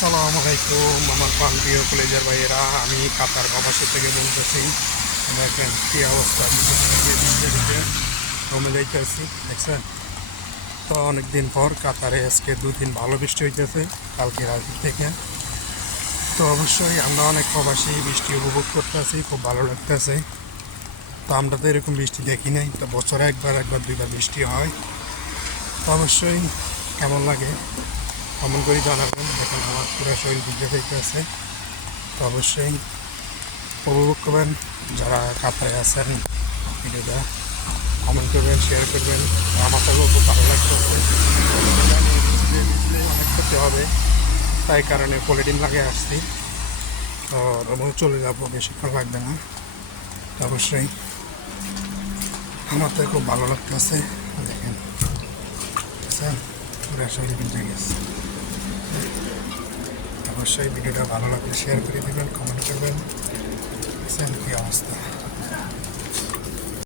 আসসালামু আলাইকুম আমার প্রান্তীয় কলেজের ভাইয়েরা, আমি কাতার প্রবাসী থেকে বলতেছি। দেখেন কী অবস্থা, কমে যাইতেছি দেখছেন তো। অনেকদিন পর কাতারে আজকে দুদিন ভালো বৃষ্টি হইতেছে, কালকে রাত থেকে। তো অবশ্যই আমরা অনেক প্রবাসী বৃষ্টি উপভোগ করতেছি, খুব ভালো লাগতেছে। তো আমরা তো এরকম বৃষ্টি দেখি নাই, তো বছরে একবার দুইবার বৃষ্টি হয়। তো অবশ্যই কেমন লাগে কমেন্ট করে জানাবেন। দেখেন আমার পুরো শরীর ভিজে হইতে আছে। তো অবশ্যই উপভোগ করবেন। যারা কাতারে আছেন ভিডিওটা কমেন্ট করবেন, শেয়ার করবেন। আমার তো খুব ভালো লাগতেছে। ভিজলে অনেক ক্ষতি হবে, তাই কারণে পলিথিন লাগিয়ে আসছি। তো রুমে চলে যাবো, বেশিক্ষণ লাগবে না। তো অবশ্যই আমার তো খুব ভালো লাগতেছে। দেখেন বুঝছেন, পুরো শরীর ভিজে গেছে। অবশ্যই ভিডিওটা ভালো লাগলে শেয়ার করে দেবেন, কমেন্ট করবেন। বুঝছেন কী অবস্থা।